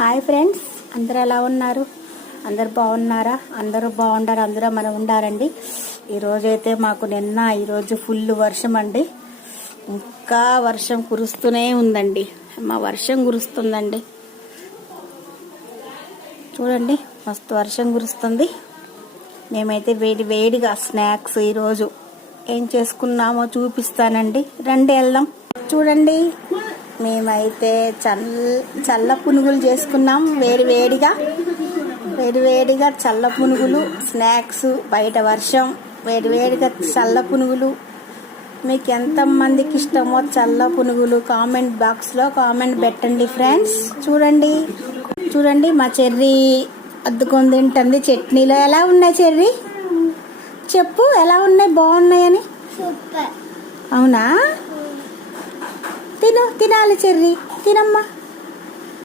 Hi friends, అందరూ ఎలా ఉన్నారు? అందరు బాగున్నారా? అందరూ బాగుండారు, అందరూ మనం ఉండారండి. ఈరోజైతే మాకు ఈరోజు ఫుల్ వర్షం అండి. ఇంకా వర్షం కురుస్తూనే ఉందండి. వర్షం కురుస్తుందండి. చూడండి, మస్తు వర్షం కురుస్తుంది. మేమైతే వేడిగా స్నాక్స్ ఈరోజు ఏం చేసుకున్నామో చూపిస్తానండి. రండి వెళ్దాం. చూడండి, మేమైతే చల్ల పునుగులు చేసుకున్నాం. వేడివేడిగా చల్ల పునుగులు స్నాక్స్. బయట వర్షం, వేడివేడిగా చల్ల పునుగులు. మీకు ఎంతమందికి ఇష్టమో చల్ల పునుగులు కామెంట్ బాక్స్లో కామెంట్ పెట్టండి ఫ్రెండ్స్. చూడండి మా చెర్రీ అద్దుకొని తింటుంది చట్నీలో. ఎలా ఉన్నాయి చెర్రీ? చెప్పు, ఎలా ఉన్నాయి? బాగున్నాయని. సూపర్. అవునా? తినాలి చెర్రీ, తినమ్మా.